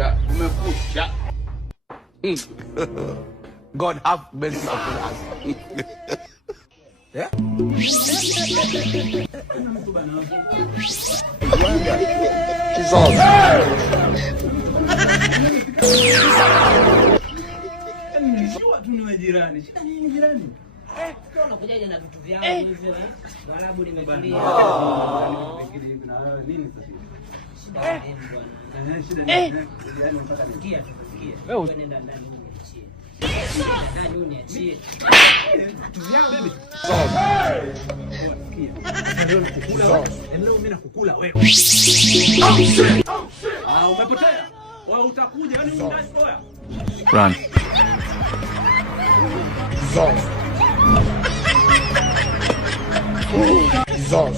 Umekucha. God have mercy upon us. Yeah? Unakujaje na vitu vyangu hivyo eh? Walabu nimetulia. Nini sasa? Shida nini? Yaani mpaka nikia tufikie. Wewe nenda ndani uniachie. Ndani uniachie. Vitu vyangu baby. Leo mimi nakukula wewe. Umepotea. Wewe utakuja yani ndani oya. Run. Zos.